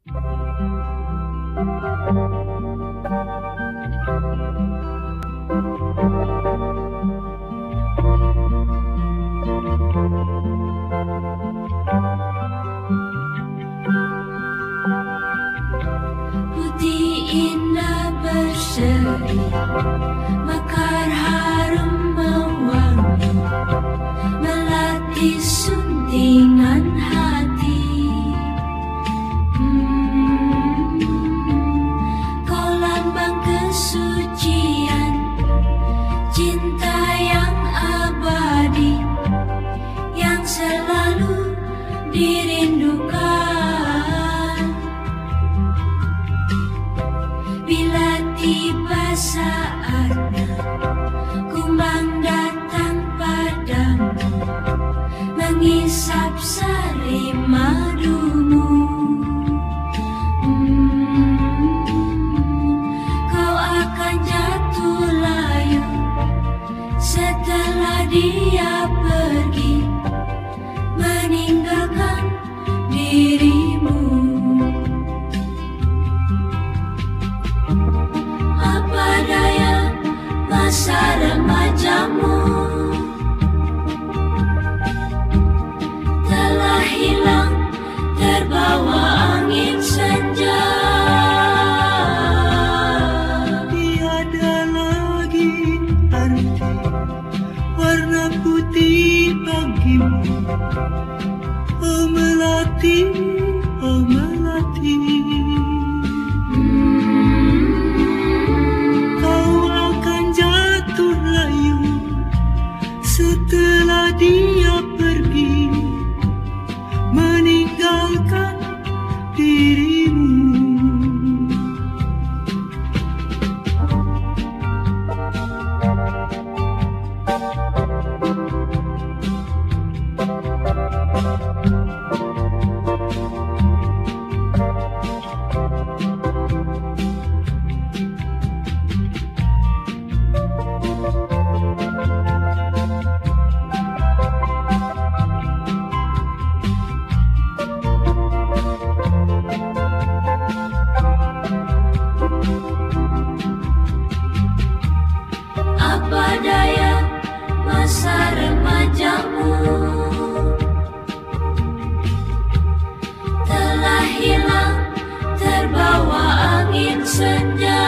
Putih indah berseri, mekar harum mewangi, melati suntingan hati. Kau lambang kesucian, cinta yang abadi, yang selalu dirindukan. Bila tiba saatnya kumbang datang padamu, mengisap sari madumu. Kau akan jatuh layu setelah dia pergi, meninggalkan dirimu. Apa daya masa remajamu telah hilang, terbawa angin senja. Tiada lagi arti warna putih bagimu, oh melati, oh melati. Kau akan jatuh layu setelah dia pergi, meninggalkan dirimu. Apa daya masa remajamu telah hilang, terbawa angin senja.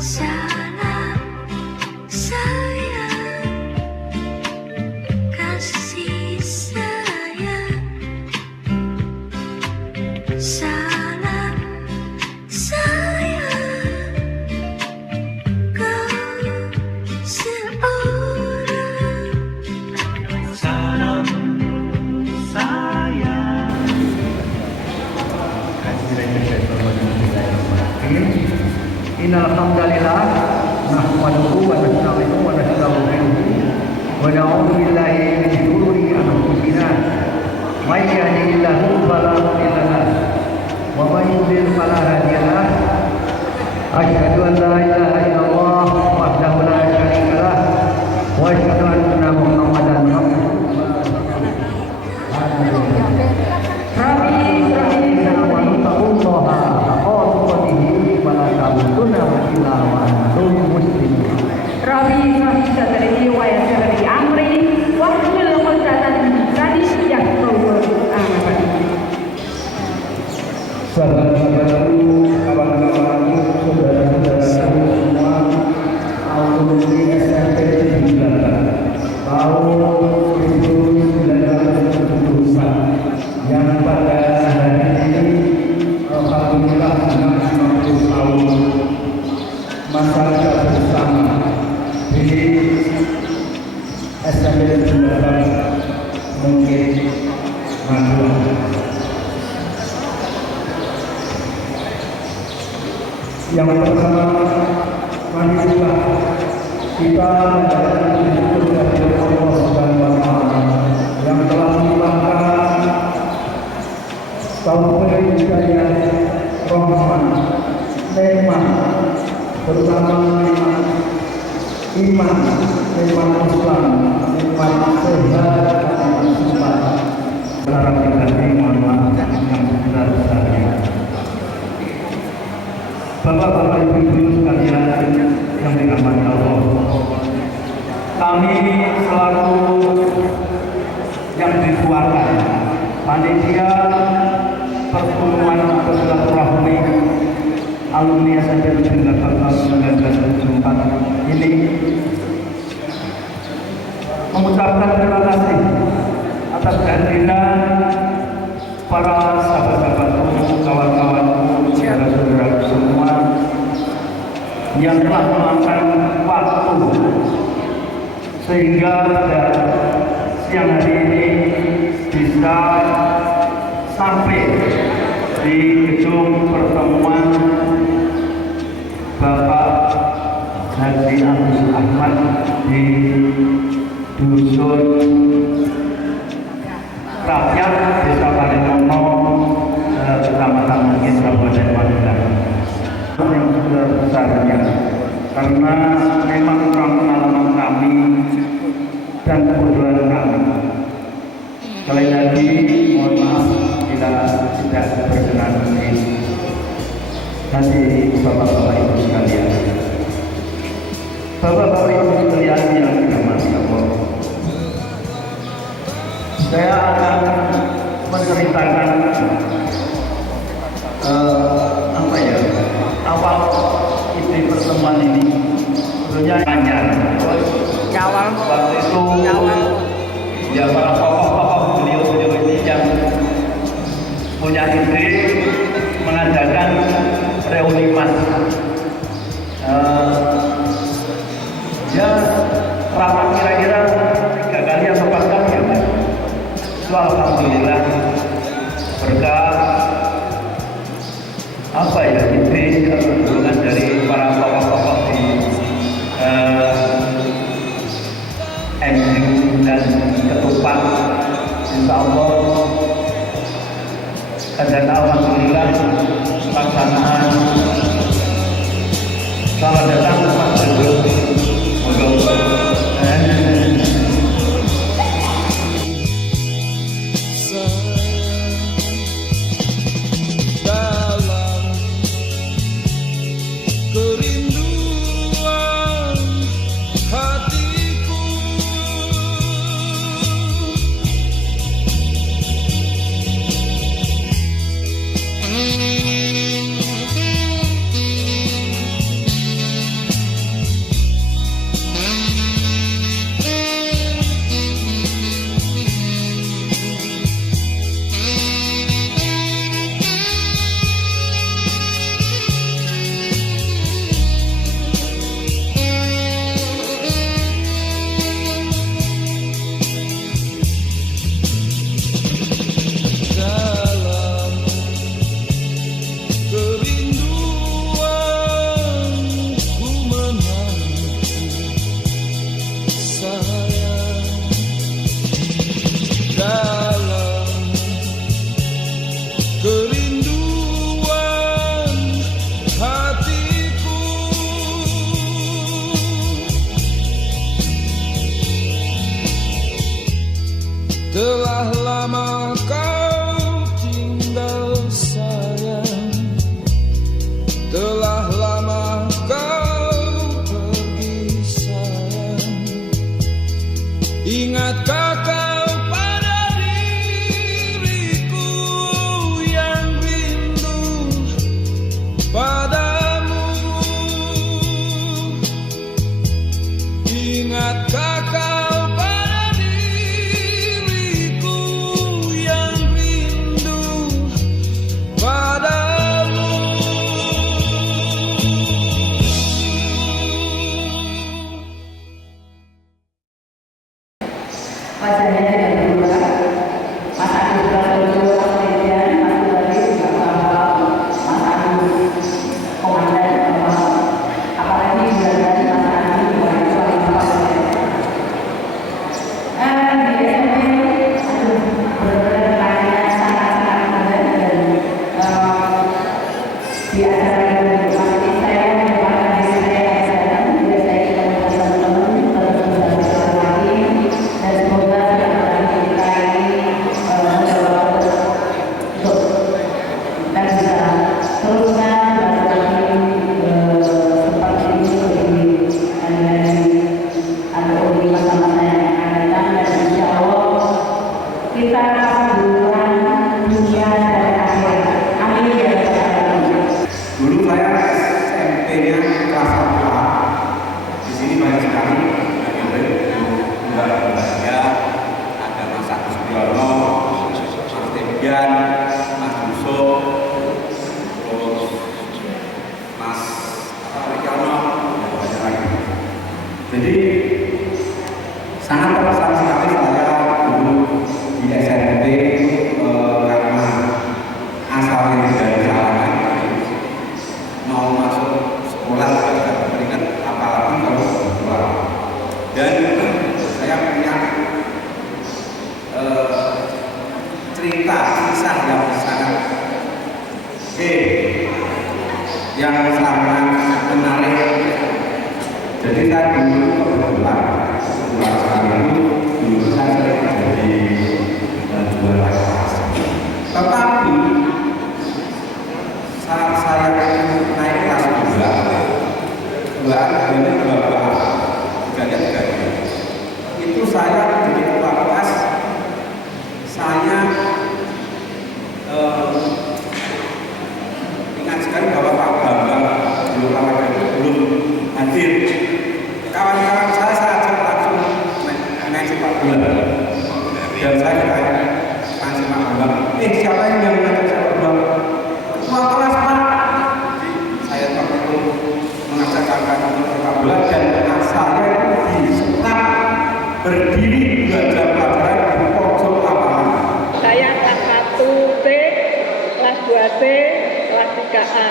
Salam sayang, kasih sayang. Salam sayang, kau seorang. Salam sayang. Innal hamdalillah nahmaduhu wa nasta'inuhu wa nastaghfiruh wa na'udzu billahi min shururi anfusina may yahdihillahu fala mudilla lahu wa may yudlil fala hadiya lahu. Asyhadu an la ilaha illallah wahdahu la syarika lahu wa asyhadu anna Muhammadan abduhu wa rasuluh. Saudara-saudaraku, kawan-kawanku, saudara-saudaraku semua, alumni SMP 19 tahun 1970 yang pada hari ini alhamdulillah 60 tahun masyarakat bersama di SMP 19 mungkin Madura. Yang pertama, marilah kita menjalankan syukur kehadirat Allah Subhanahu wa Ta'ala yang telah melimpahkan taufik hidayah, rahmat, nikmat, terutama nikmat iman, nikmat Islam, nikmat sehat, nikmat sifat. Secara pribadi, mohon maaf yang sebesar-besarnya. Bapak-bapak, ibu-ibu sekalian yang dirahmati Allah, kami selaku yang dikeluarkan panitia pertemuan bersilaturahmi alumni SMP 1974 ini mengucapkan terima kasih atas kehadiran para sahabat-sahabatku, kawan-kawanku, saudara-saudara semua yang telah meluangkan waktu sehingga pada siang hari ini bisa sampai di gedung pertemuan Bapak Haji Agus Ahmad di Dusun Rakyat Desa Parimono, Kecamatan Mungkin, Kabupaten Magelang. Yang sebesar-besarnya, karena memang pengalaman kami dan kebutuhan kami. Sekali lagi mohon maaf bila tidak berkenan di hati bapak-bapak ibu sekalian. Bapak-bapak ibu sekalian yang dirahmati Allah, saya akan menceritakan awal ide pertemuan ini. Sebenarnya panjang. Waktu itu ya para tokoh-tokoh beliau ini yang punya ide mengadakan reuni mas. Ya rapat kira-kira 3 kali atau 4 kali ya Pak. Itu alhamdulillah berkat apa ya, ide atau dukungan dari para tokoh-tokoh di MU dan Ketupat. Insya Allah dan alhamdulillah pelaksanaan. Selamat datang Pak Gubernur. yang sangat menarik. Jadi saya dulu kebetulan setelah saya dulu saya sering jadi juara kelas. Tetapi saat saya naik kelas 2 itu saya jadi ketua kelas. Saya ingat sekali bahwa Pak Bambang belum hadir. Kawan-kawan saya ajak langsung main sepak bola. Dan saya ditanya langsung Pak Bambang, siapa yang mengajak sepak bola? Ketua kelas Pak. Saya waktu itu mengajak kawan-kawan untuk sepak bola dan saya disekap berdiri belajar pelajaran di pojok lapangan. Saya kelas 1B, kelas 2B, kelas 3A.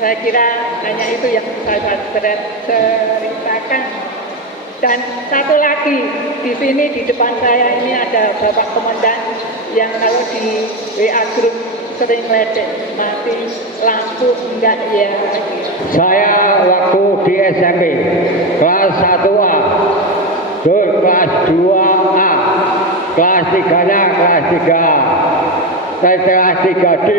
Saya kira hanya itu yang saya ceritakan. Dan satu lagi, di sini di depan saya ini ada Bapak Komandan yang kalau di WA Group sering ledek, mati lampu enggak ya. Saya waktu di SMP kelas 1A, terus kelas 2A, kelas 3-nya kelas 3A, kelas 3D.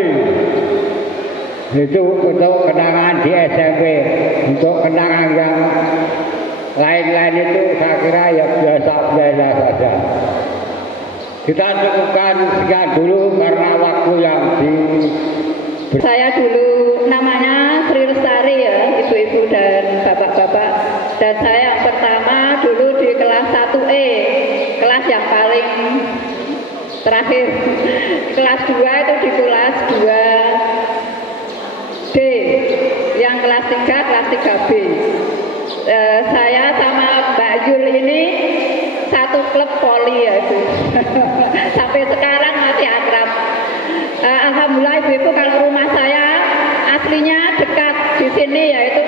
Itu untuk kenangan di SMP. Untuk kenangan yang lain-lain itu saya kira ya biasa-biasa saja. Kita cukupkan sekian dulu karena waktu yang Saya dulu namanya Sri Lestari ya, ibu-ibu dan bapak-bapak. Dan saya yang pertama dulu di kelas 1E, kelas yang paling terakhir. Kelas 2 itu di kelas 2D, yang kelas 3 kelas 3B. Saya sama Mbak Yul ini satu klub voli ya itu. Sampai sekarang masih akrab. Alhamdulillah ibu-ibu, kalau rumah saya aslinya dekat di sini yaitu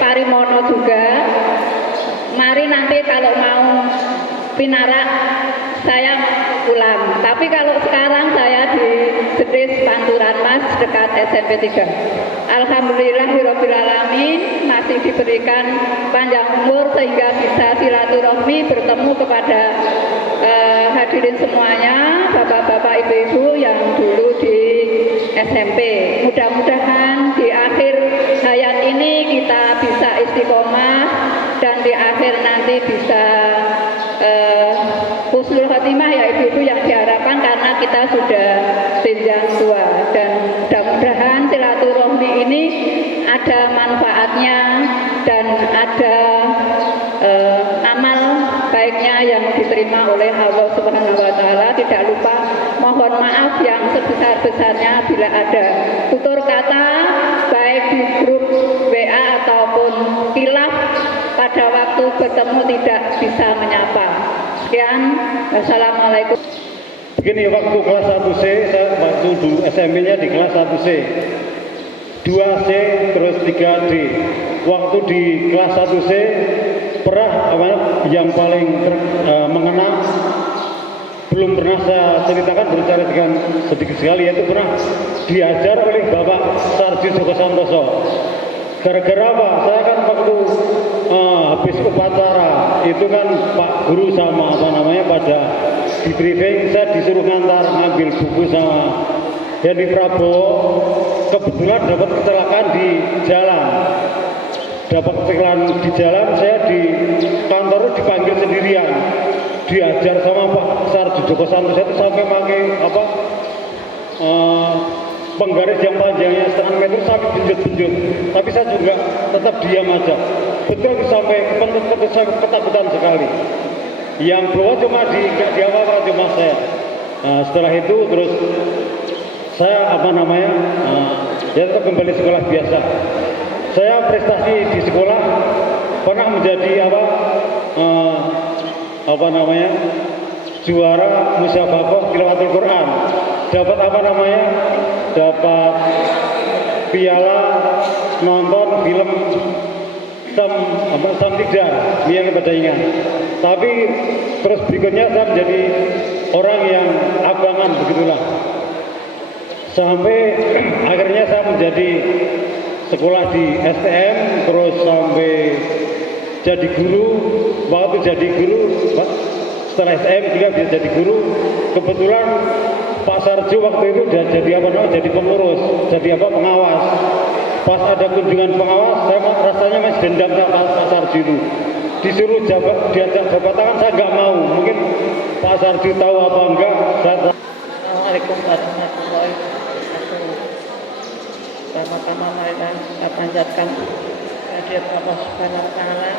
Parimono juga. Mari nanti kalau mau pinarak saya pulang. Tapi kalau sekarang saya di Jedis Panturan Mas dekat SMP 3. Alhamdulillahirobbilalamin masih diberikan panjang umur sehingga bisa silaturahmi bertemu kepada hadirin semuanya, bapak-bapak ibu-ibu yang dulu di SMP. Mudah-mudahan di akhir hayat ini kita bisa istiqomah dan di akhir nanti bisa husnul khotimah ya ibu-ibu yang diharapkan karena kita sudah jenjang tua. Dan mudah-mudahan silaturahmi ini ada manfaatnya dan ada amal baiknya yang diterima oleh Allah Subhanahu wa Ta'ala. Tidak lupa mohon maaf yang sebesar-besarnya bila ada tutur kata baik di grup WA ataupun khilaf pada waktu bertemu tidak bisa menyapa. Sekian, wassalamualaikum. Begini, waktu kelas 1C, saya waktu dulu SMP-nya di kelas 1C, 2C, terus 3D. Waktu di kelas 1C, pernah yang paling mengena, belum pernah saya ceritakan, berceritakan sedikit sekali, yaitu pernah diajar oleh Bapak Sarji Joko Santoso. Gara-gara apa? Saya kan waktu habis upacara itu kan Pak Guru sama pada di briefing, saya disuruh ngambil buku sama Hendy Prabowo. Kebetulan dapat kecelakaan di jalan. Saya di kantor dipanggil sendirian. Diajar sama Pak Sarji Joko Santoso itu sampai pakai penggaris yang panjangnya 1,5 meter sampai benjut-benjut. Tapi saya juga tetap diam aja. Betul sampai kepentut saya ketakutan sekali. Yang keluar cuma di apa-apa cuma saya. Nah, setelah itu terus saya ya tetap kembali sekolah biasa. Saya prestasi di sekolah pernah menjadi juara musyabakoh tilaawatul Quran. Dapat dapat piala nonton film Samtidar, yang pada ingat. Tapi terus berikutnya saya menjadi orang yang abangan begitulah. sampai akhirnya saya menjadi sekolah di STM, terus sampai jadi guru. Waktu jadi guru, setelah STM juga bisa jadi guru. Kebetulan Pak Sarjo waktu itu jadi jadi pengurus, jadi pengawas. Pas ada kunjungan pengawas, saya rasanya masih dendam sama Pak Sarjo itu. Disuruh diajak jabat tangan, saya nggak mau. Mungkin Pak Sarjo tahu apa enggak. Assalamualaikum warahmatullahi wabarakatuh. Pertama-tama marilah kita panjatkan kehadirat Allah Subhanahu wa taala.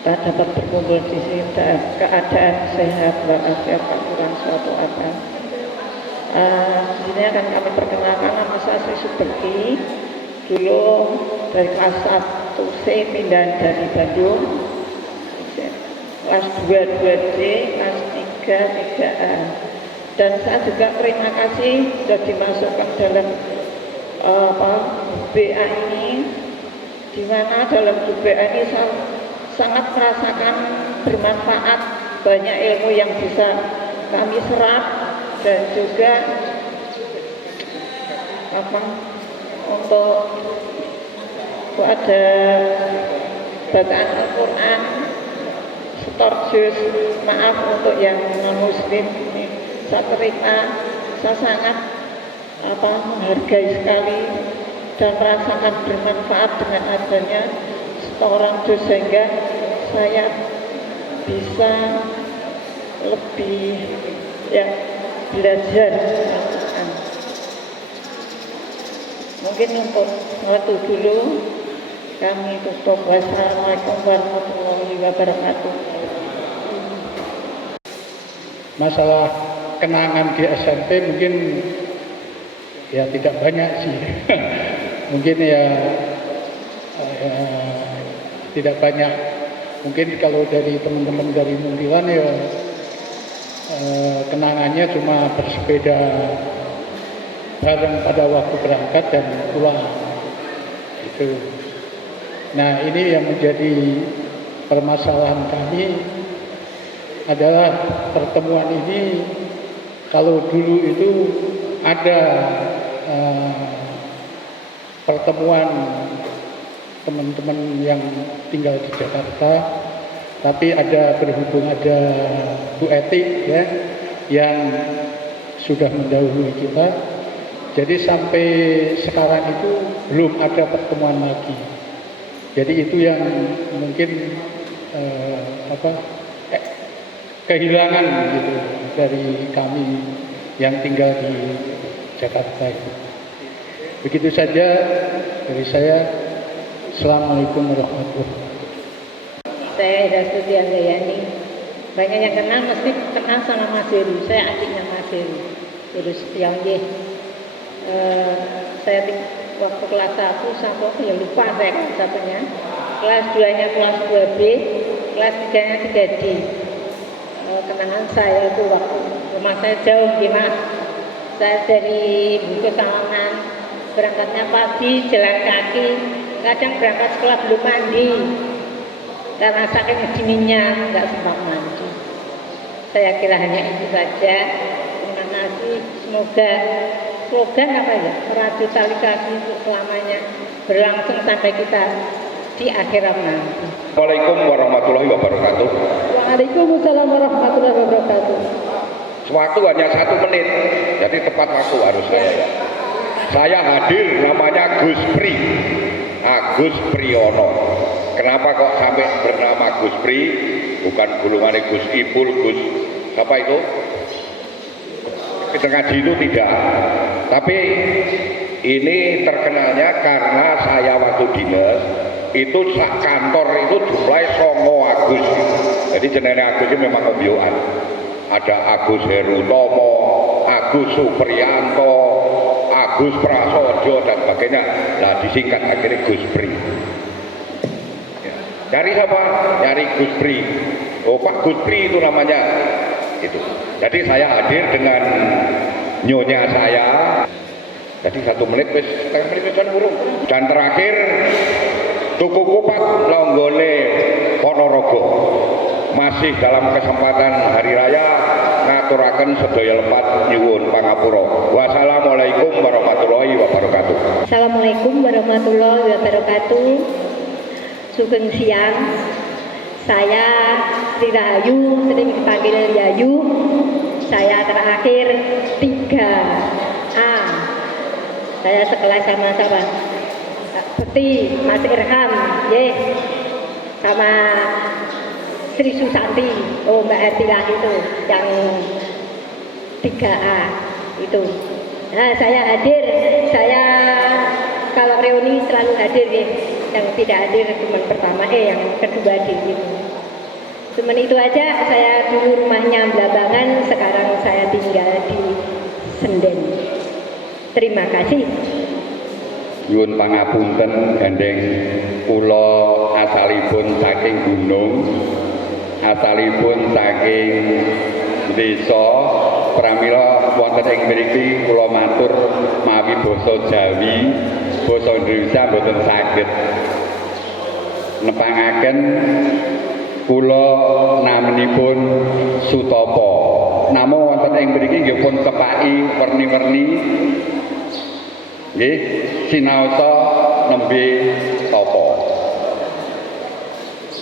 Kita dapat berkumpul di sini dalam keadaan sehat walafiat, tak kurang suatu apa. Di sini akan kami perkenalkan, nama saya Sri Suberti. Dulu dari kelas 1C pindah dari Bandung, kelas 2 2D, kelas 3 3A. Dan saya juga terima kasih sudah dimasukkan dalam BA ini, di mana dalam BA ini saya sangat merasakan bermanfaat, banyak ilmu yang bisa kami serap, dan juga untuk ada bacaan Al-Quran, setor juz, maaf untuk yang non-muslim ini saya terima, saya sangat menghargai sekali dan merasakan bermanfaat dengan adanya setoran juz, sehingga saya bisa lebih belajar. Mungkin untuk waktu dulu kami tutup. Wassalamualaikum warahmatullahi wabarakatuh. Masalah kenangan di SMP mungkin ya tidak banyak sih. Mungkin ya tidak banyak. Mungkin kalau dari teman-teman dari Muntilan ya kenangannya cuma bersepeda bareng pada waktu berangkat dan pulang itu. Nah, ini yang menjadi permasalahan kami adalah pertemuan ini. Kalau dulu itu ada pertemuan teman-teman yang tinggal di Jakarta, tapi berhubung ada Bu Eti ya yang sudah mendahului kita. Jadi sampai sekarang itu belum ada pertemuan lagi. Jadi itu yang mungkin kehilangan gitu dari kami yang tinggal di Jakarta itu. Begitu saja dari saya. Assalamualaikum warahmatullahi wabarakatuh. Saya Ida Stuti Anjayani. Banyak yang kenal, mesti kenal sama Mas Heru. Saya adiknya Mas Heru. Heru Setiawan. Saya waktu kelas 1 sampai ya lupa saya kelas 1-nya. Kelas 2-nya kelas 2B, kelas 3-nya 3D. Kenangan saya itu waktu rumah saya jauh gimana. Saya dari Bungkus Salaman, berangkatnya pagi, jalan kaki. Kadang berangkat sekolah belum mandi karena saking dinginnya nggak sempat mandi. Saya kira hanya itu saja. Terima kasih. Semoga slogan merajut tali kasih untuk selamanya berlangsung sampai kita di akhirat nanti. Assalamualaikum warahmatullahi wabarakatuh. Waalaikumsalam warahmatullahi wabarakatuh. Waktu hanya 1 menit, jadi tepat waktu harus saya. Saya hadir, namanya Gus Pri. Agus Priyono. Kenapa kok sampai bernama Gus Pri? Bukan gulungannya Gus Ipul, Gus apa itu? Kita ngaji itu tidak. Tapi ini terkenalnya karena saya waktu dinas itu kantor itu jumlahnya 9 Agus. Jadi jenenge Agus itu memang ombyoan. Ada Agus Herutomo, Agus Supriyanto, Agus Prasojo dan sebagainya. Nah disingkat akhirnya Gus Pri. Cari siapa? Nyari Gus Pri. Oh Pak Gus Pri itu namanya. Itu. Jadi saya hadir dengan nyonya saya. Jadi 1 menit wis setengah menit wis urung. Dan terakhir tuku kupat longgone Ponorogo. Masih dalam kesempatan hari raya ngaturaken sedaya lepat nyuwun pangapura. Wassalamualaikum Assalamualaikum warahmatullahi wabarakatuh. Sugeng siang. Saya Sri Rahayu, sering dipanggil Yayu. Saya terakhir 3A. Saya sekelas sama siapa? Seperti Mas Irham, sama Sri Susanti. Oh, Mbak Etilah itu yang 3A itu. Nah, saya hadir. Saya kalau reuni selalu hadir ya. Yang tidak hadir cuma pertama, yang kedua di itu. Cuman itu aja. Saya dulu rumahnya Blambangan, sekarang saya tinggal di Senden. Terima kasih. Nyuwun pangapunten gandeng kula asalipun saking gunung, asalipun saking desa. Pramila wonten ing mriki kula matur mawi basa Jawi, basa Indonesia mboten saged nepangaken. Kula namanipun Sutapa. Namung wonten ing mriki nggih pun kepaki werni-werni. Nggih, sinaosa nembe tapa.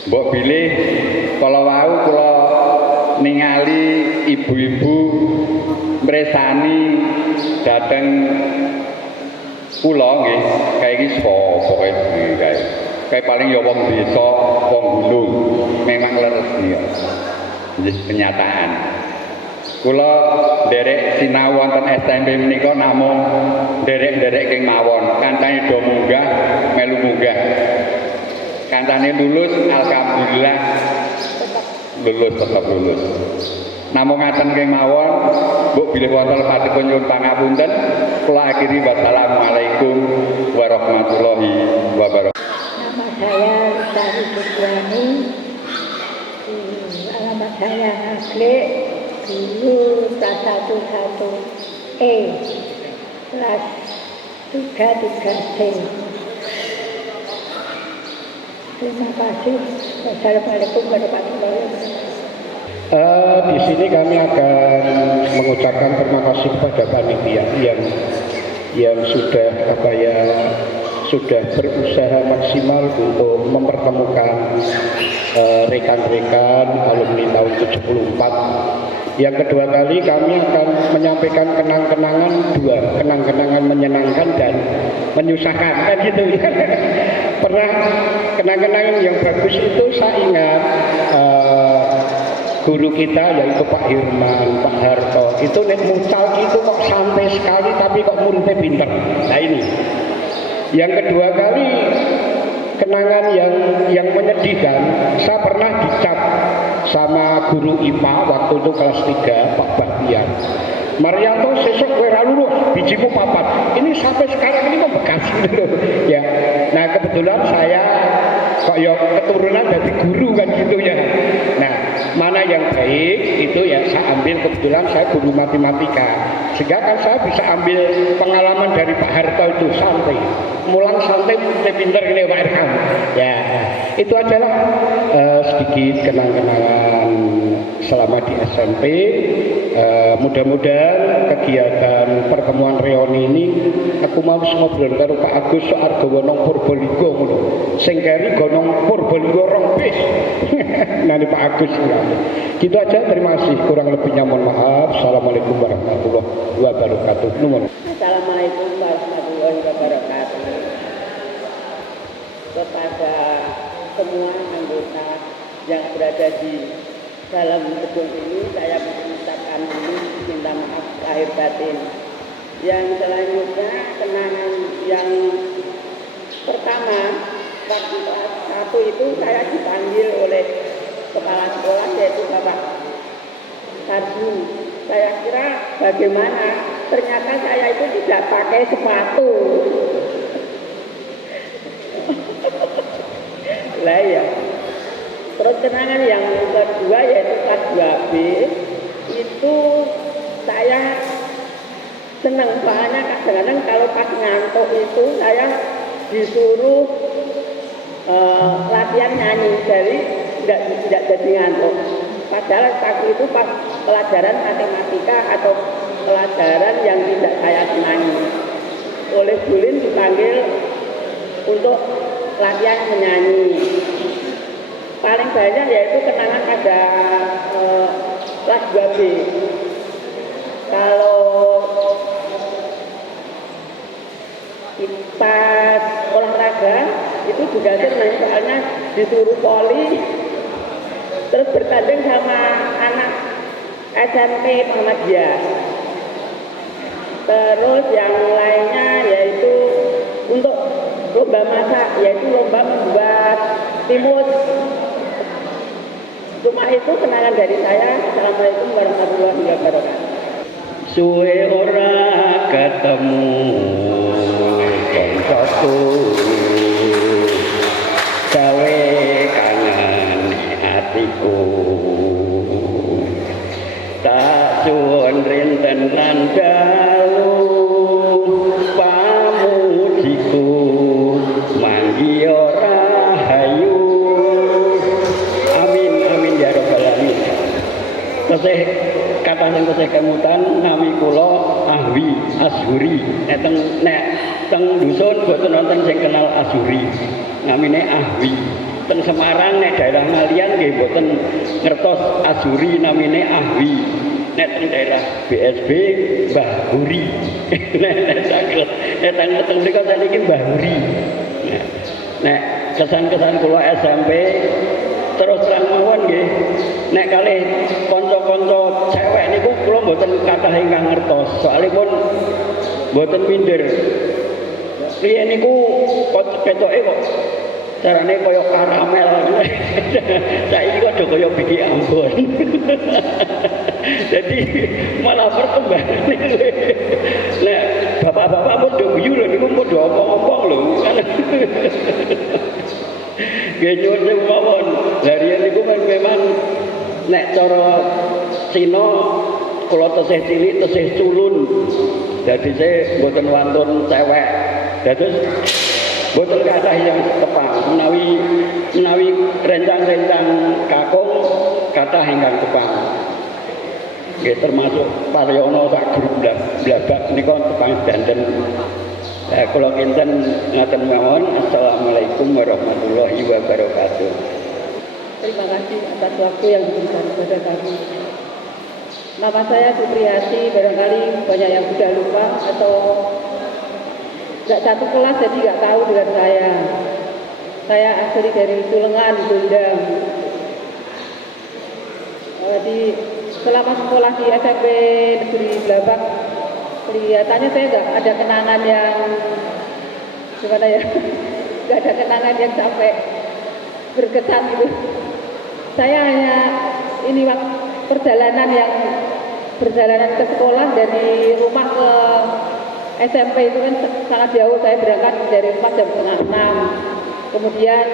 Mbok bilih kala wau kula ningali ibu-ibu mresani dhateng kula nggih, kae iki sapa kae. Kae paling ya wong desa, wong gunung. Memang leres niku. Nggih kenyataan. Kula nderek sinau wonten SMP menika namung nderek-nderek king mawon. Kancane do munggah, melu munggah. Kancane lulus, alhamdulillah lulus, tetap lulus. Namung ngaten kemawon, mbok bilih wonten patipun nyuwun pangapunten. Kula akhiri wassalamualaikum warahmatullahi wabarakatuh. Nama saya Sari Sugiani. Alamat saya asli dulu kelas 11E, kelas 3C. Terima kasih. Wassalamualaikum warahmatullahi wabarakatuh. Di sini kami akan mengucapkan terima kasih kepada panitia yang sudah berusaha maksimal untuk mempertemukan rekan-rekan alumni tahun 74. Yang kedua kali kami akan menyampaikan kenang-kenangan menyenangkan dan menyusahkan, kan gitu. Pernah kenang-kenangan yang bagus itu saya ingat guru kita yaitu Pak Hirman, Pak Harto, itu nek mucal itu kok santai sekali tapi kok muridnya pinter. Nah ini. Yang kedua kali kenangan yang menyedihkan, saya pernah dicap sama guru IPA waktu itu kelas 3, Pak Bahtiar. Marianto sesuk kowe ra lulus, bijimu papat. Ini sampai sekarang ini kok bekas gitu. Ya. Nah, kebetulan saya kok ya keturunan dari guru kan gitu ya. Nah, mana yang baik itu ya saya ambil, kebetulan saya guru matematika. Sehingga kan saya bisa ambil pengalaman dari Pak Harto itu santai. Mulang santai, pinter ini Pak Irham. Ya, itu adalah sedikit kenang-kenangan selama di SMP. Mudah-mudahan kegiatan pertemuan reuni ini aku mau ngobrol karo Pak Agus soal gonong Purbalingga ngono. Sing keri gonong Purbalingga rong bis. Nanti Pak Agus. Gitu aja, terima kasih. Kurang lebihnya mohon maaf. Assalamualaikum warahmatullahi wabarakatuh. Nuwun. Assalamualaikum warahmatullahi wabarakatuh. Kepada semua anggota yang berada di dalam gedung ini, saya mengucapkan minta maaf lahir batin. Yang selanjutnya, kenangan yang pertama, waktu kelas 1 itu saya dipanggil oleh kepala sekolah yaitu Bapak Tarju. Saya kira bagaimana, ternyata saya itu tidak pakai sepatu. Lah ya. Terus kenangan yang kedua yaitu kelas 2B, itu saya senang soalnya kadang-kadang kalau pas ngantuk itu saya disuruh latihan nyanyi, jadi tidak jadi ngantuk. Padahal waktu itu pas pelajaran matematika atau pelajaran yang tidak saya senangi. oleh Bulin dipanggil untuk latihan menyanyi. Paling banyak yaitu kenangan pada kelas 2B. Kalau pas olahraga itu juga senang, soalnya disuruh poli terus bertanding sama anak SMP Muhammadiyah. Terus yang lainnya yaitu untuk lomba masak, yaitu lomba membuat timus. Cuma itu kenangan dari saya. Assalamualaikum warahmatullahi wabarakatuh. Suwe ora ketemu koncoku, gawe kangen hatiku, tak suwun rinten lan dalu pamujiku manggi ora hayu. Amin amin ya rabbal alamin. Tesih kata sing tesih kemutan nami kula Ahwi Ashuri. Nek teng dusun boten wonten sing kenal Ashuri. Namine Ahwi. Teng Semarang nek daerah Ngalian nggih boten ngertos Ashuri, namine Ahwi. Nek teng daerah BSB Mbah Huri. Nek teng mriku saniki Mbah Huri. Nek kesan-kesan kula SMP terus terang mawon nggih, nek kalih kanca-kanca cewek niku kula mboten kathah ingkang ngertos, soalipun mboten minder. Riyen niku ketoke kok carane kaya karamel. Saiki kok do kaya biji Ambon. Jadi malah perkembangan. Nek bapak-bapak pun do guyu lho niku pun do omong-omong lho. Genyur sing mawon. Larian niku memang nek cara Cina kula tesih cilik tesih culun. Dadi saya mboten wantun cewek. Dados mboten kathah yang tepang. Menawi rencang-rencang kakung kathah ingkang tepang. Nggih termasuk Paryono sak grup blabak nika tepang danten. Kula kinten ngaten mawon. Assalamualaikum warahmatullahi wabarakatuh. Terima kasih atas waktu yang diberikan kepada kami. Nama saya Supriyati, barangkali banyak yang sudah lupa atau nggak satu kelas jadi nggak tahu dengan saya. Saya asli dari Tulengan, Gondang. Selama sekolah di SMP Negeri Blabak, kelihatannya saya nggak ada kenangan yang gimana ya, nggak ada kenangan yang sampai berkesan gitu. Saya hanya ini perjalanan ke sekolah dari rumah ke SMP itu kan sangat jauh. Saya berangkat dari rumah jam 5:30. Kemudian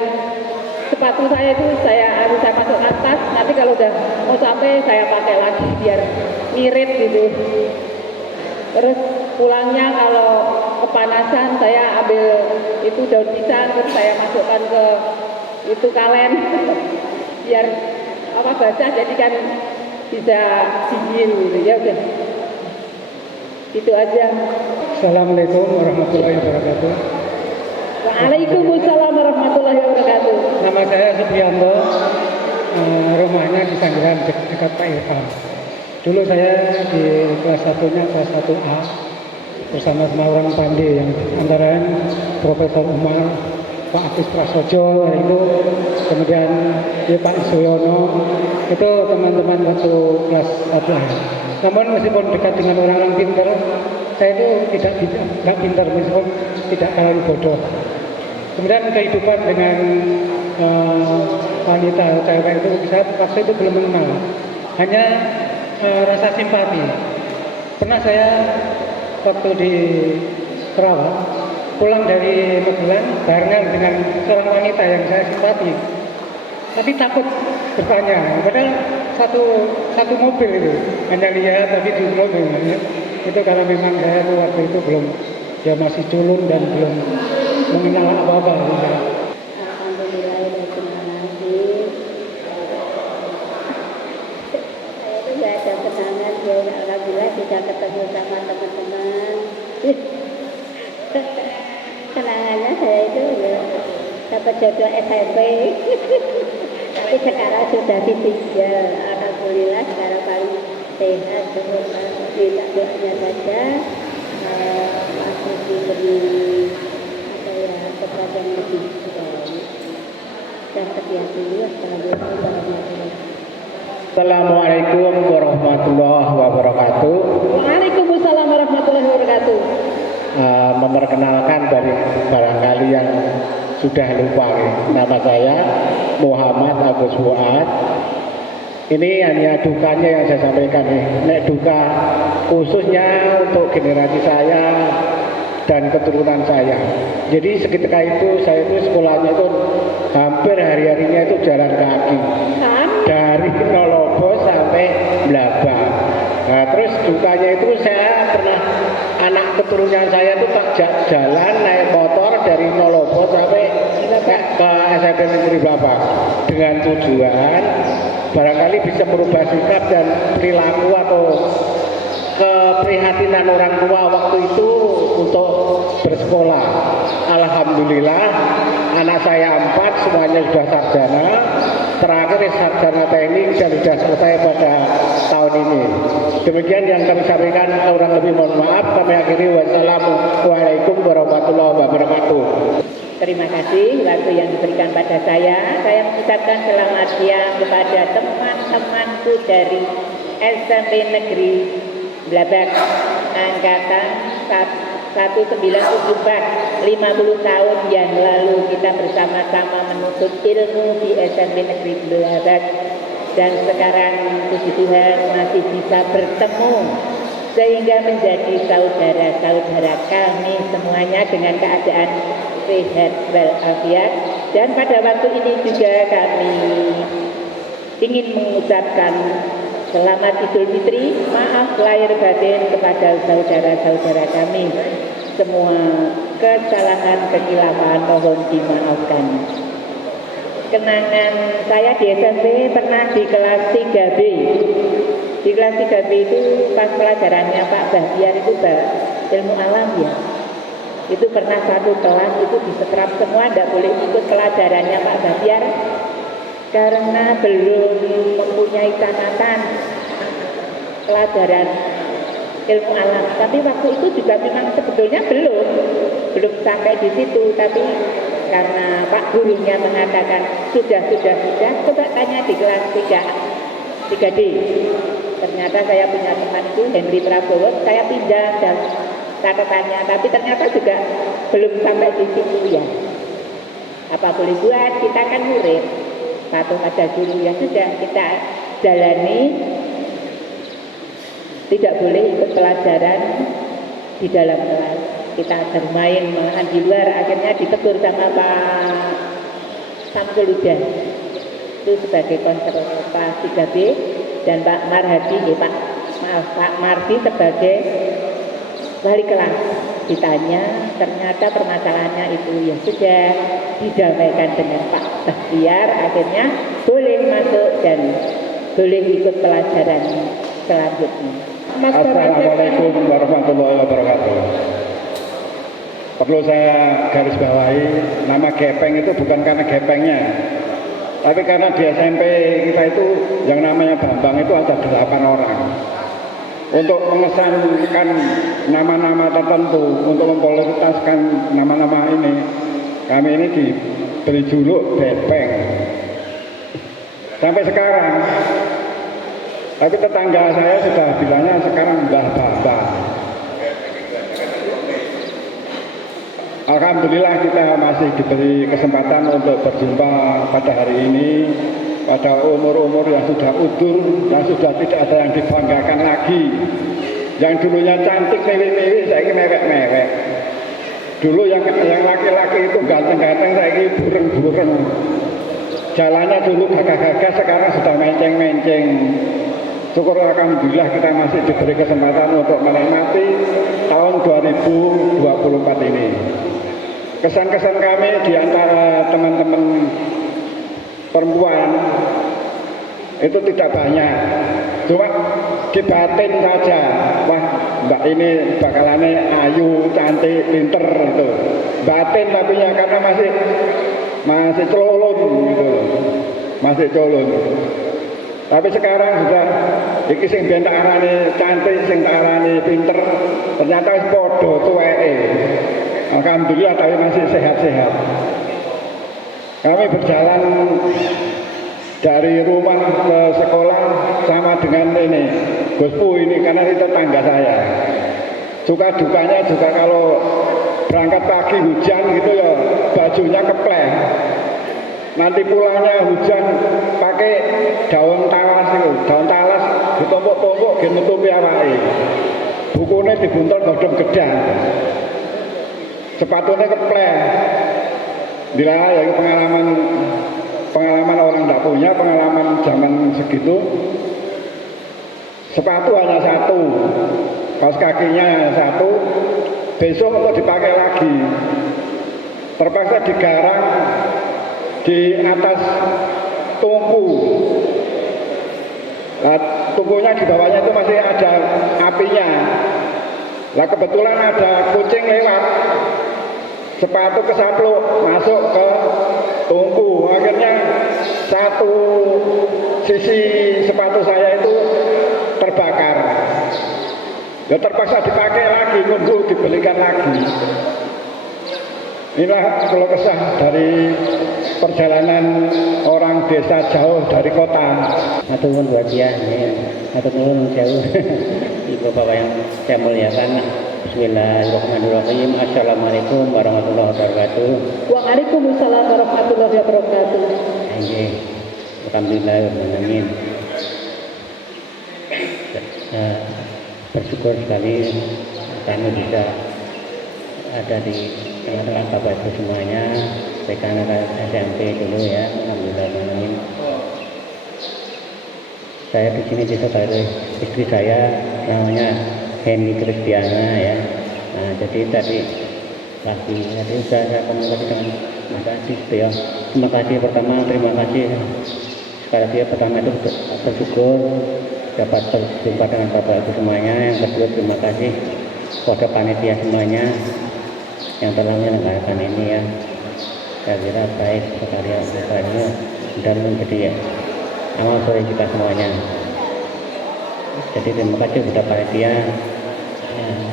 sepatu saya itu harus saya masukkan tas. Nanti kalau udah mau sampai saya pakai lagi biar ngirit gitu. Terus pulangnya kalau kepanasan saya ambil itu daun pisang terus saya masukkan ke itu kalen biar basah jadi kan bisa dingin gitu ya. Udah itu aja. Assalamualaikum warahmatullahi wabarakatuh. Waalaikumsalam warahmatullahi wabarakatuh. Nama saya Supriyanto, rumahnya di Sanggeran dekat Pak Irfan. Dulu saya di kelas 1-nya kelas 1A bersama orang pandai yang antara Profesor Umar, Pak Agus Prasojo, itu kemudian Pak Suyono, itu teman-teman waktu kelas 1A. Namun meskipun dekat dengan orang-orang pintar, saya itu tidak pintar meskipun tidak terlalu bodoh. Kemudian kehidupan dengan wanita cewek itu waktu itu belum mengenal, hanya rasa simpati. Pernah saya waktu di Kerawang pulang dari Magelang barengan dengan seorang wanita yang saya simpati, tapi takut bertanya, padahal satu mobil itu hanya lihat tapi di mobil itu karena memang saya waktu itu belum, ya masih culun dan belum mengenal apa-apa. Alhamdulillah, terima kasih. Saya itu nggak ada kenangan, ya alhamdulillah bisa ketemu sama teman-teman. Kenangannya saya itu ya dapat jodoh SMP. Tapi sekarang sudah ditinggal. Alhamdulillah sekarang paling sehat, cuma tidak doanya saja masih diberi keperhatian lebih. Dan sekian dulu. Assalamualaikum warahmatullahi wabarakatuh. Waalaikumsalam warahmatullahi wabarakatuh. Memperkenalkan dari barangkali yang sudah lupa, nama saya Muhammad Agus Fuad. Ini hanya dukanya yang saya sampaikan nih. Nek duka khususnya untuk generasi saya dan keturunan saya. Jadi seketika itu saya itu sekolahnya itu hampir hari-harinya itu jalan kaki dari Nolobo sampai Blabang. Nah, terus dukanya itu saya pernah anak keturunan saya itu tak jalan naik motor dari Nolobo sampai ke SMP Negeri Blabang dengan tujuan barangkali bisa merubah sikap dan perilaku atau keprihatinan orang tua waktu itu untuk bersekolah. Alhamdulillah anak saya 4 semuanya sudah sarjana. Terakhir sarjana teknik dan sudah selesai pada tahun ini. Demikian yang kami sampaikan, kurang lebih mohon maaf. Kami akhiri, wassalamualaikum warahmatullahi wabarakatuh. Terima kasih waktu yang diberikan pada saya. Saya mengucapkan selamat siang kepada teman-temanku dari SMP Negeri Blabang angkatan 1974. 50 tahun yang lalu kita bersama-sama menuntut ilmu di SMP Negeri Blabang, dan sekarang puji Tuhan masih bisa bertemu sehingga menjadi saudara-saudara kami semuanya dengan keadaan sehat walafiat. Dan pada waktu ini juga kami ingin mengucapkan selamat Idul Fitri, maaf lahir batin kepada saudara-saudara kami. Semua kesalahan, kekilafan mohon dimaafkan. Kenangan saya di SMP pernah di kelas 3B. Di kelas 3B itu pas pelajarannya Pak Bahtiar itu ilmu alam ya. Itu pernah satu kelas itu disetrap semua, tidak boleh ikut pelajarannya Pak Bahtiar karena belum mempunyai catatan pelajaran ilmu alam. Tapi waktu itu juga memang sebetulnya belum sampai di situ, tapi karena Pak gurunya mengatakan sudah, coba tanya di kelas 3D. Ternyata saya punya temanku Henry Prabowo, saya pindah dan catatannya, tapi ternyata juga belum sampai di situ ya. Apa boleh buat, kita kan murid, patuh pada guru, yang sudah kita jalani. Tidak boleh ikut pelajaran di dalam kelas, kita bermain malahan di luar. Akhirnya ditegur sama Pak Samsul Huda itu sebagai konservasi 3B, dan Pak Marhadi, Pak Mardi sebagai wali kelas. Ditanya, ternyata permasalahannya itu ya sudah didamaikan dengan Pak Bahtiar, akhirnya boleh masuk dan boleh ikut pelajaran selanjutnya. Assalamualaikum warahmatullahi wabarakatuh. Perlu saya garis bawahi, nama gepeng itu bukan karena gepengnya, tapi karena di SMP kita itu yang namanya Bambang itu ada 8 orang. Untuk mengesankan nama-nama tertentu, untuk mempolitiskan nama-nama ini, kami ini diberi juluk Bepeng. Sampai sekarang, tapi tetangga saya sudah bilangnya sekarang Mbah Bambang. Alhamdulillah kita masih diberi kesempatan untuk berjumpa pada hari ini, pada umur-umur yang sudah udur, yang sudah tidak ada yang dibanggakan lagi. Yang dulunya cantik mewek-mewek, saya ini mewek-mewek. Dulu yang laki-laki itu ganteng-ganteng, saya ini bureng-bureng. Jalannya dulu gagah-gagah, sekarang sudah menceng-menceng. Syukur alhamdulillah kita masih diberi kesempatan untuk menikmati tahun 2024 ini. Kesan-kesan kami di antara teman-teman perempuan itu tidak banyak, cuma di batin saja. Wah, mbak ini bakalannya ayu, cantik, pinter gitu. Batin tapi ya karena masih colon gitu, masih colon. Tapi sekarang sudah iki sing ben tak arani cantik, sing tak arani pinter, ternyata wis padha tuweke. Alhamdulillah tapi masih sehat-sehat. Kami berjalan dari rumah ke sekolah sama dengan ini Guspu ini karena itu tetangga saya. Suka dukanya juga kalau berangkat pagi hujan gitu ya bajunya kepleh. Nanti pulangnya hujan pakai daun talas itu, daun talas ditumpuk-tumpuk gen nutupi awake. Bukune dibuntel godhong gedang. Sepatunya kepleh. Bila ya pengalaman orang tidak punya, pengalaman zaman segitu. Sepatu hanya satu, kaos kakinya hanya satu. Besok untuk dipakai lagi. Terpaksa digarang di atas tungku. Nah, tungkunya di bawahnya itu masih ada apinya. Nah, kebetulan ada kucing lewat. Sepatu kesapluk masuk ke tungku. Akhirnya satu sisi sepatu saya itu terbakar. Ya terpaksa dipakai lagi, nunggu dibelikan lagi. Inilah keluh kesah dari perjalanan orang desa jauh dari kota. Matur nuwun buat dia, matur nuwun jauh. Ibu bapak yang saya muliakan, Bismillahirrahmanirrahim. Assalamualaikum warahmatullahi wabarakatuh. Waalaikumsalam warahmatullahi wabarakatuh. Alhamdulillahirrahmanirrahim. Bersyukur sekali kami bisa ada di tengah-tengah Bapak Ibu semuanya, baik anak SMP dulu ya, alhamdulillah. Saya di sini disertai istri saya, namanya Henny Kristiana ya. Nah, jadi tadi pagi tadi saya komunikasi dengan Mas Adi ya. Terima kasih pertama, terima kasih sekali lagi pertama itu bersyukur dapat berjumpa dengan Bapak Ibu semuanya. Yang kedua terima kasih kepada panitia semuanya yang telah menyelenggarakan ini ya. Saya kira baik sekali usahanya dan menjadi amal soleh kita semuanya. Jadi terima kasih kepada panitia.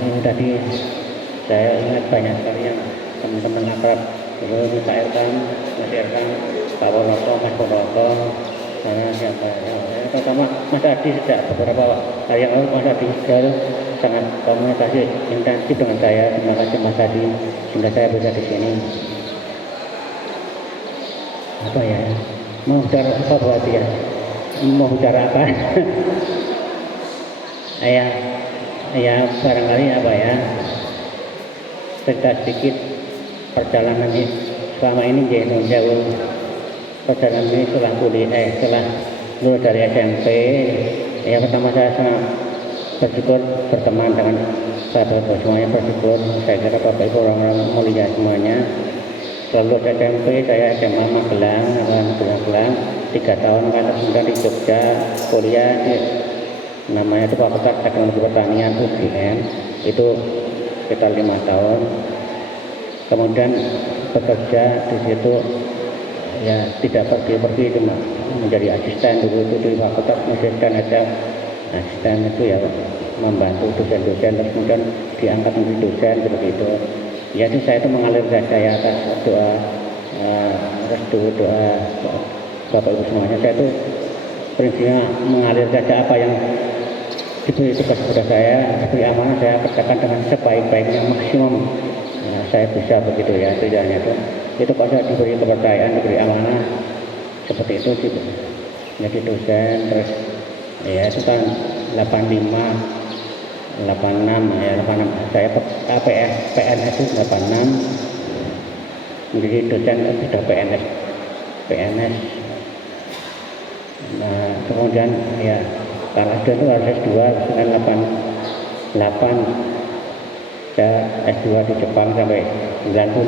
Ini tadi saya ingat banyak sekali yang teman-teman akrab dulu, Pak Erkan, Mas Erkan, Pak Wonoto, Mas Wonoto, karena siapa ya, pertama Mas Adi sejak beberapa hari yang lalu Mas Adi sudah sangat komunikasi intensif dengan saya. Terima kasih Mas Adi sehingga saya bisa di sini. Apa ya? Mau bicara apa buat dia? Mau bicara apa? Ya barangkali apa ya? Cerita sedikit perjalanan ini selama ini jauh. Perjalanan ini setelah lulus dari SMP, ya pertama saya sangat bersyukur berteman dengan sahabat semuanya, bersyukur. Saya kira Bapak Ibu orang-orang mulia semuanya. Setelah lulus SMP saya SMA Magelang, 3 tahun kan, kemudian di Jogja kuliah di namanya itu Fakultas Teknologi Pertanian UGM, itu sekitar 5 tahun. Kemudian bekerja di situ. Ya tidak pergi cuma menjadi asisten dulu itu di fakultas, asisten aja, asisten itu ya membantu dosen-dosen, terus kemudian diangkat menjadi dosen seperti itu. Jadi saya itu mengalir saya atas doa restu, doa Bapak Ibu semuanya. Saya itu prinsipnya mengalir saja apa yang diberi tugas kepada saya, diberi amanah saya kerjakan dengan sebaik-baiknya, maksimum saya bisa begitu ya, tujuannya itu pada diberi kepercayaan, diberi amanah seperti itu sih. Jadi dosen terus ya itu kan 85, 86 ya, 86 saya PNS itu 86 menjadi dosen sudah PNS. Nah kemudian ya karena itu harus S2 dengan 88 saya S2 di Jepang sampai 90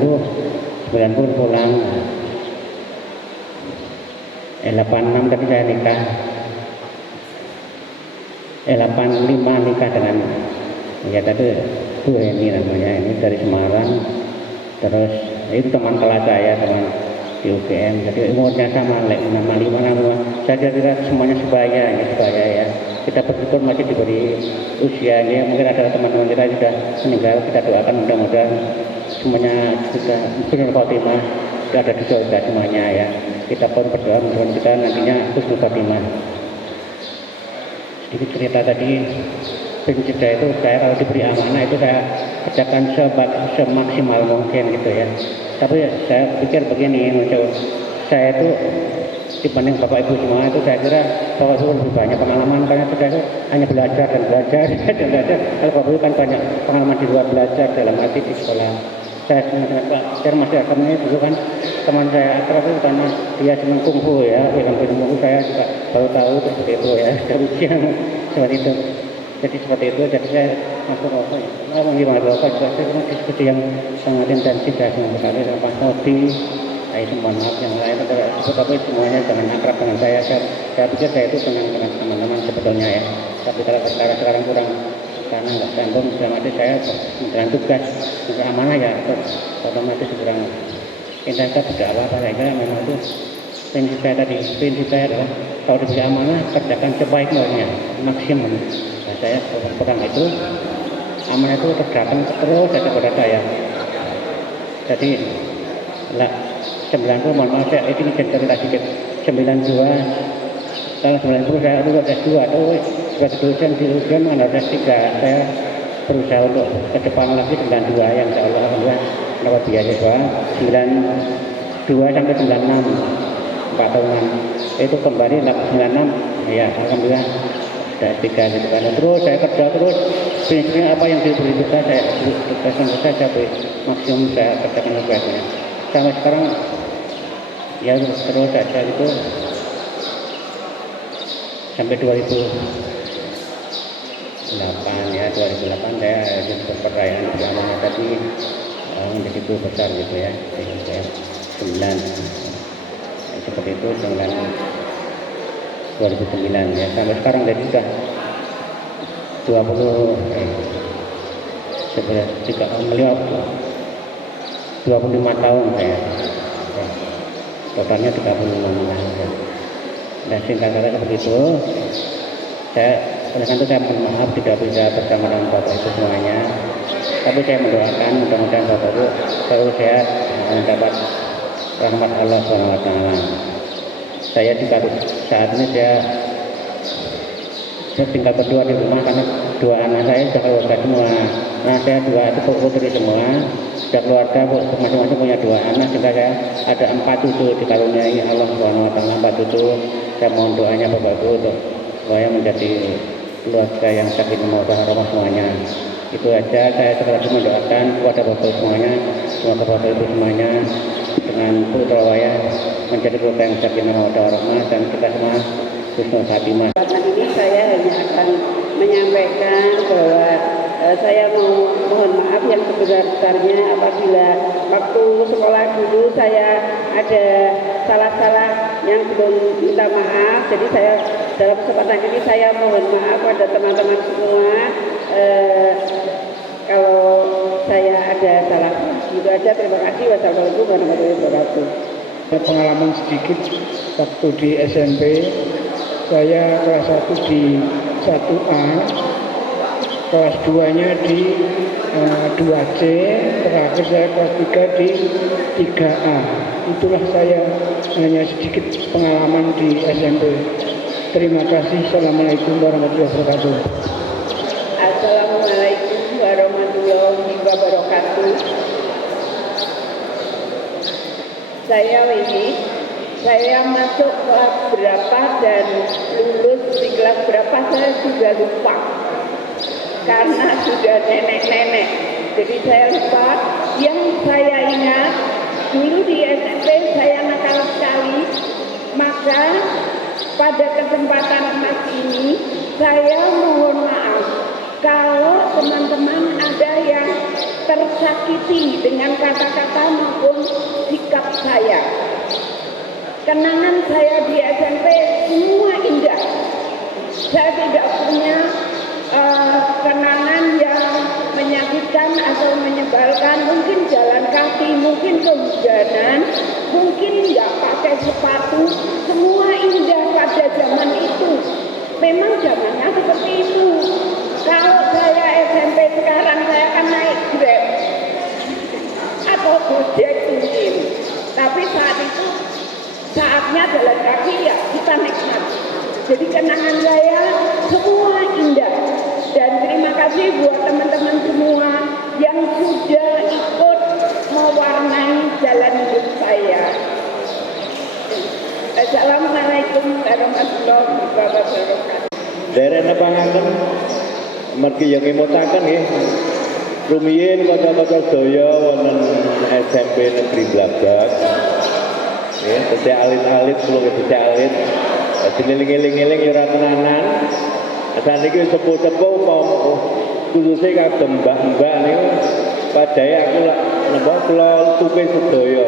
pulang. 86 tadi saya nikah. 85 nikah dengan Ya tadi Bu ini namanya, ini dari Semarang. Terus itu teman kelas saya, teman di UGM. Jadi umurnya sama, nama 5 saya kira semuanya sebaya ya. Kita bersyukur masih diberi usia ini. Mungkin ada teman-teman kita sudah meninggal, kita doakan mudah-mudahan semuanya sudah husnul khotimah, ada di surga semuanya ya. Kita pun berdoa mudah-mudahan kita nantinya husnul khotimah. Sedikit cerita tadi, prinsip saya itu, saya kalau diberi amanah itu saya kerjakan semaksimal mungkin gitu ya. Tapi saya pikir begini, saya itu dibanding Bapak Ibu semua itu saya kira Bapak Ibu lebih banyak pengalaman, karena saya itu hanya belajar dan belajar. Kalau Bapak Ibu kan banyak pengalaman di luar belajar, dalam arti di sekolah. Saya masih akamnya dulu kan teman saya akrab itu karena dia senang kungfu ya, film-film kungfu saya juga baru tahu seperti itu ya, dari siang seperti itu. Jadi seperti itu, jadi saya masuk gimana Bapak juga saya diskusi yang sangat intensif ya, sekali sama Pak Nodi. Itu mohon maaf yang lain, tapi semuanya jangan akrab dengan saya pikir saya itu senang dengan teman-teman sebetulnya ya. Tapi kalau sekarang kurang karena nggak sambung, otomatis saya dengan tugas untuk amanah ya, otomatis kurang intensif berdakwah. Saya kira memang itu prinsip saya adalah kalau diberi amanah kerjakan sebaik mungkin, maksimum. Nah, saya pegang itu amanah itu terdapat terus saja pada saya. Jadi 90, mohon maaf saya ini cerita sedikit. 92 tahun 90 saya lulus S2 atau sebagai dosen di UGM ada S3. Saya berusaha untuk ke depan lagi 92 yang insya Allah alhamdulillah dapat beasiswa 92 sampai 96 4 tahunan itu kembali 96 ya alhamdulillah sudah S3 gitu kan. Terus saya kerja terus prinsipnya apa yang diberi tugas saya beri maksimum saya kerjakan tugasnya sampai sekarang ya terus saja itu sampai 2008 ya 2008 saya ikut perayaan amanah tadi menjadi guru besar gitu ya saya 9 seperti itu 2009 ya sampai sekarang jadi sudah 25 tahun saya totalnya 35 tahun dan singkat kata seperti itu saya oleh karena itu saya mohon maaf tidak bisa bersama dengan Bapak Ibu semuanya, tapi saya mendoakan mudah-mudahan Bapak Ibu selalu sehat mendapat rahmat Allah SWT. Saya juga saat ini saya tinggal berdua di rumah karena 2 anak saya sudah keluarga semua. Nah saya 2 itu putri semua, sudah keluarga masing-masing punya 2 anak, sehingga saya ada 4 cucu dikaruniai Allah SWT 4 cucu. Saya mohon doanya Bapak Ibu untuk supaya menjadi keluarga yang sakinah mawaddah warahmah semuanya. Itu aja, saya sekali lagi mendoakan kepada Bapak Ibu semuanya, semoga Bapak Ibu semuanya dengan putra wayah menjadi keluarga yang sakinah mawaddah warahmah dan kita semua husnul khatimah. Ini saya hanya akan menyampaikan bahwa saya mohon maaf yang sebesar-besarnya apabila waktu sekolah dulu saya ada salah-salah yang belum minta maaf. Jadi saya dalam kesempatan ini saya mohon maaf pada teman-teman semua kalau saya ada salah. Itu aja, terima kasih. Wassalamualaikum warahmatullahi wabarakatuh. Pengalaman sedikit waktu di SMP, saya kelas 1 di 1A, kelas 2-nya di 2C, terakhir saya kelas 3 di 3A. Itulah saya hanya sedikit pengalaman di SMP. Terima kasih. Assalamualaikum warahmatullahi wabarakatuh. Assalamualaikum warahmatullahi wabarakatuh. Saya masuk kelas berapa dan lulus di kelas berapa saya sudah lupa karena sudah nenek-nenek, jadi saya lupa. Yang saya ingat dulu di SMP saya nakal sekali, maka pada kesempatan emas ini saya mohon maaf kalau teman-teman ada yang tersakiti dengan kata-kata maupun sikap saya. Kenangan saya di SMP semua indah. Saya tidak punya kenangan yang menakutkan atau menyebalkan, mungkin jalan kaki, mungkin kehujanan, mungkin nggak pakai sepatu, semua indah pada zaman itu. Memang zamannya seperti itu. Kalau saya SMP sekarang, saya akan naik Grab atau Gojek mungkin. Tapi saat itu, saatnya jalan kaki ya kita nikmati. Jadi kenangan saya semua indah. Dan terima kasih buat teman-teman semua yang sudah ikut mewarnai jalan hidup saya. Assalamualaikum warahmatullahi wabarakatuh. Daerah nepangaken mergi yang imutaken nggih. Rumiyin kanca-kanca sedaya wonten SMP Negeri Blagak. Nggih, tesih alit-alit kula tesih alit. Dineling-eling ya ora tenanan. Saniki sepuh-sepuh khususnya kagem mbah-mbah niku padahal aku lak napa kula tupe sedaya.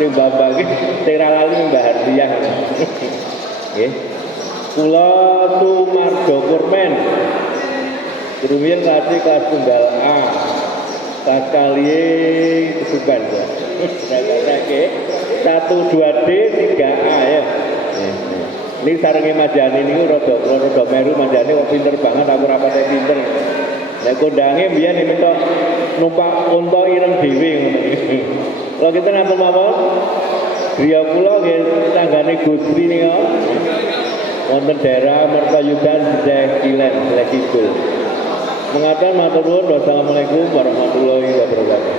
Sing mbah-mbah iki sing ra lali Mbah Hardiah. Nggih. Kula Sumardo Kurmen. Rumiyin kelas tunggal A. Kelas kali kesuban. Nggih. 1 2D 3A ya. Ini sarenge Majani niku rada meru Majani kok pinter banget aku ra pate pinter. Nek kondange mbiyen minta numpak unta ireng dhewe ngono iki. Lha kita napa mawon? Griya kula nggih tanggane Gusti nika. Wonten daerah Mertayudan Desa Kilen, Desa Kidul. Mengatur matur nuwun. Wassalamualaikum warahmatullahi wabarakatuh.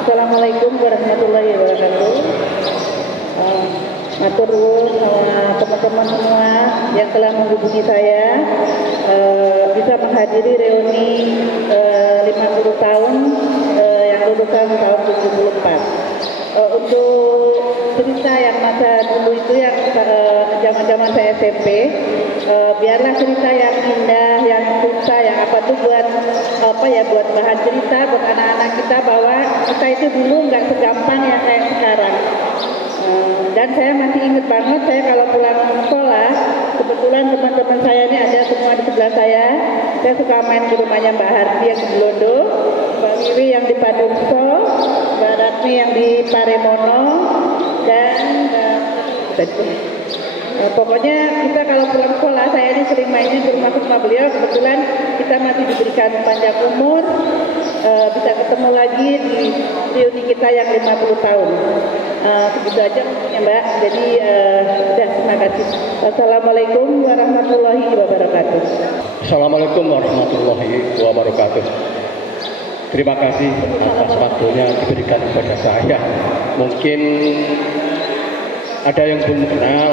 Assalamualaikum warahmatullahi wabarakatuh. Matur nuwun sama teman-teman semua yang telah menghubungi saya bisa menghadiri reuni 50 tahun yang lulusan tahun 74. Untuk cerita yang masa dulu itu yang zaman-zaman saya SMP, biarlah cerita yang indah, yang susah, yang apa tuh buat buat bahan cerita buat anak-anak kita bahwa kita itu dulu nggak segampang yang kayak sekarang. Dan saya masih ingat banget, saya kalau pulang sekolah, kebetulan teman-teman saya ini ada semua di sebelah saya suka main ke rumahnya Mbak Hardi yang di Belondo, Mbak Wiwi yang di Padurso, Mbak Ratmi yang di Paremono, dan pokoknya kita kalau pulang sekolah, saya ini sering mainnya ke rumah beliau, kebetulan kita masih diberikan panjang umur, bisa ketemu lagi di reuni kita yang 50 tahun. Begitu aja ya Mbak, jadi sudah terima kasih. Assalamualaikum warahmatullahi wabarakatuh. Assalamualaikum warahmatullahi wabarakatuh. Terima kasih atas waktunya diberikan kepada saya. Mungkin ada yang belum kenal.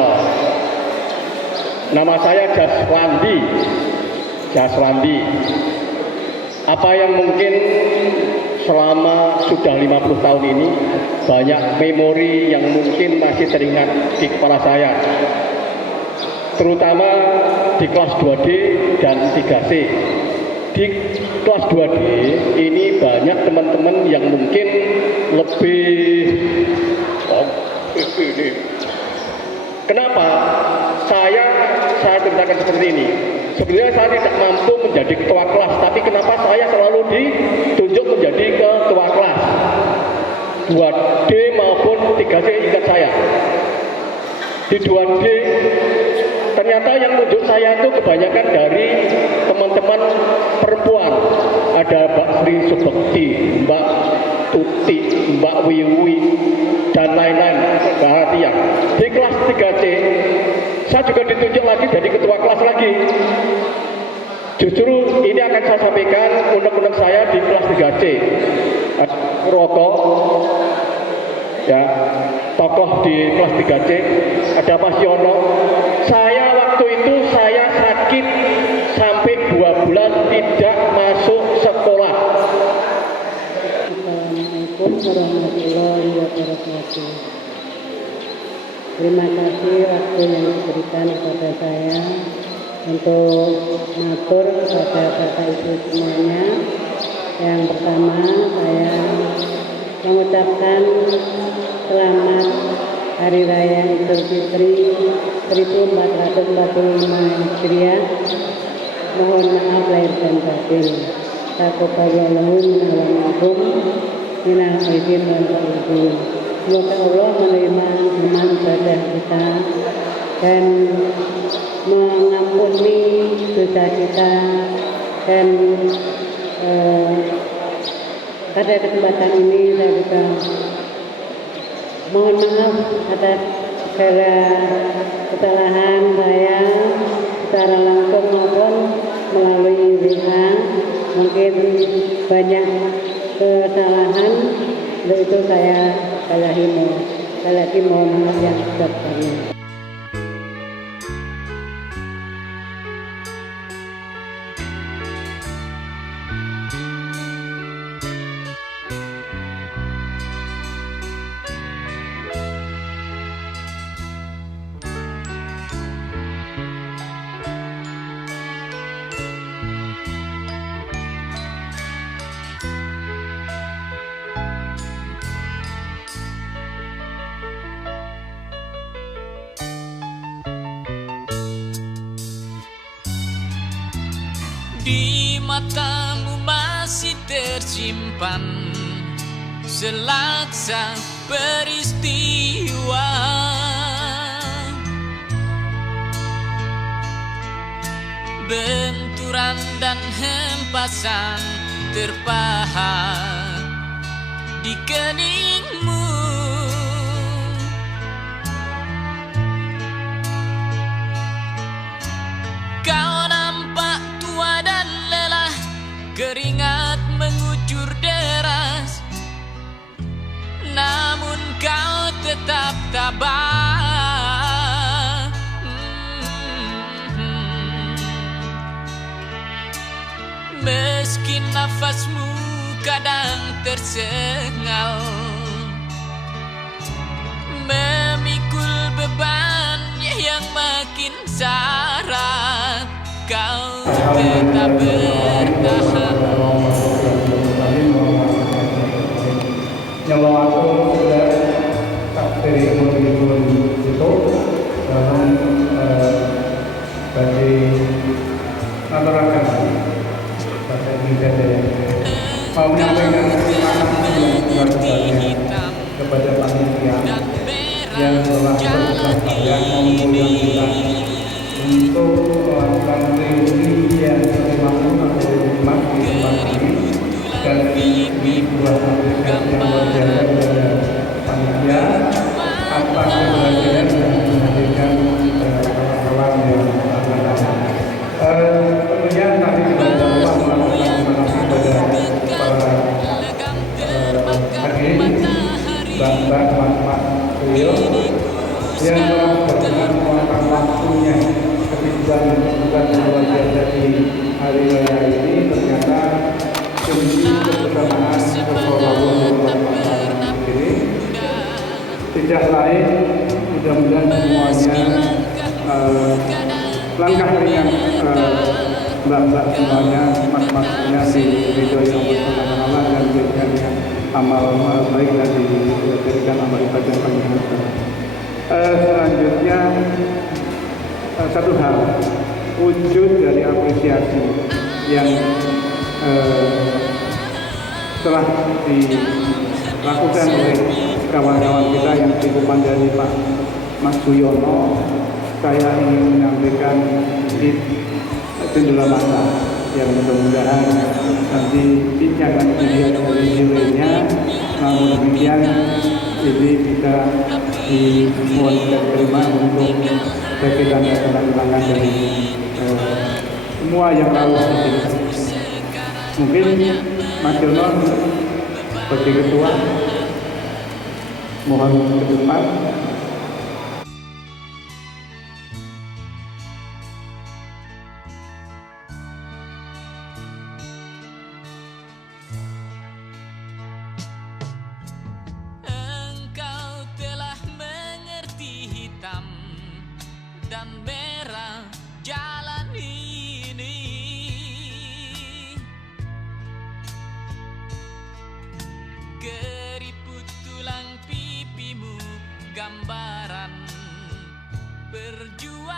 Nama saya Jaswandi. Apa yang mungkin selama sudah 50 tahun ini banyak memori yang mungkin masih teringat di kepala saya, terutama di kelas 2D dan 3C. Di kelas 2D ini banyak teman-teman yang mungkin lebih kenapa saya ceritakan seperti ini. Sebenarnya saya tidak mampu menjadi ketua kelas, tapi kenapa saya selalu ditunjuk menjadi ketua kelas 2D maupun 3C. Ingat saya di 2D ternyata yang menunjuk saya itu kebanyakan dari teman-teman perempuan. Ada Mbak Sri Subekti, Mbak Tuti, Mbak Wiwi, dan lain-lain, Mbak Hatia. Di kelas 3C saya juga ditunjuk lagi jadi ketua kelas lagi. Justru ini akan saya sampaikan unek-unek saya di kelas 3C. Rokok, ya, tokoh di kelas 3C, ada Mas Yono. Saya waktu itu saya sakit sampai 2 bulan tidak masuk sekolah. Assalamualaikum warahmatullahi wabarakatuh. Terima kasih waktu yang diberikan kepada saya untuk matur kepada Bapak Ibu semuanya. Yang pertama saya mengucapkan selamat Hari Raya Idul Fitri 1445 Hijriah. Mohon maaf lahir dan batin. Taqabbalallahu minna wa minkum minal aidin wal qalbin. Semoga Allah menerima amal ibadah kita dan mengampuni dosa kita, dan pada kesempatan ini saya juga mohon maaf atas segala kesalahan saya secara langsung maupun melalui WA. Mungkin banyak kesalahan, untuk itu saya lagi mohon maaf yang sebesar-besarnya. Di matamu masih tersimpan selaksa peristiwa, benturan dan hempasan terpahat di keningmu. Keringat mengucur deras, namun kau tetap tabah. Meski nafasmu kadang tersengal, memikul beban yang makin syarat, kau tetap bertahan. Yang aku sudah takdir menghibur itu dalam bagi masyarakat pada Indonesia mau menyampaikan terima kasih yang sebesar-besarnya kepada panitia yang telah berusaha payah mengumpulkan kita untuk melakukan reuni yang ke-50 atau 5 di tempat ini, dan ini buat apresiasi yang luar biasa kepada panitia atas keberhasilan dan menghadirkan kawan-kawan yang lain. Tentunya kami juga jangan lupa melakukan terima kasih kepada para hadirin, mbak-mbak, mas-mas beliau yang telah berkenan meluangkan waktunya ketika bukan luar biasa di hari raya ini. Ternyata demi kebersamaan persoalan ini tidak lain, mudah-mudahan semuanya langkah ringan mbak-mbak semuanya, mas-masnya diberi yang bersama-sama dan diberikan amal baik dan diberikan amal ibadah yang selanjutnya satu hal, wujud dari apresiasi yang telah dilakukan oleh kawan-kawan kita yang dikumandani dari Pak Mas Suyono. Saya ingin menyampaikan di jendela mata yang mudah-mudahan nanti akan dilihat dari nilainya. Namun demikian ini bisa dimohon dan terima untuk sebagai tanda kenangan dari semua yang lalu ini. Mungkin Mas Yono sebagai ketua mohon ke depan. Dan merah jalan ini, keriput tulang pipimu gambaran perjuangan.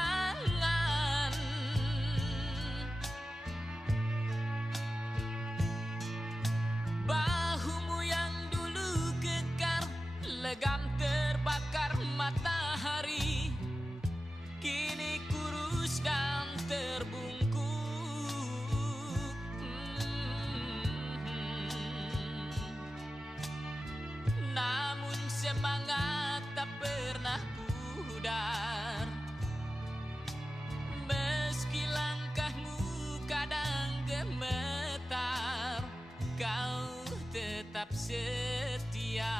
semangat tak pernah pudar. Meski langkahmu kadang gemetar, kau tetap setia.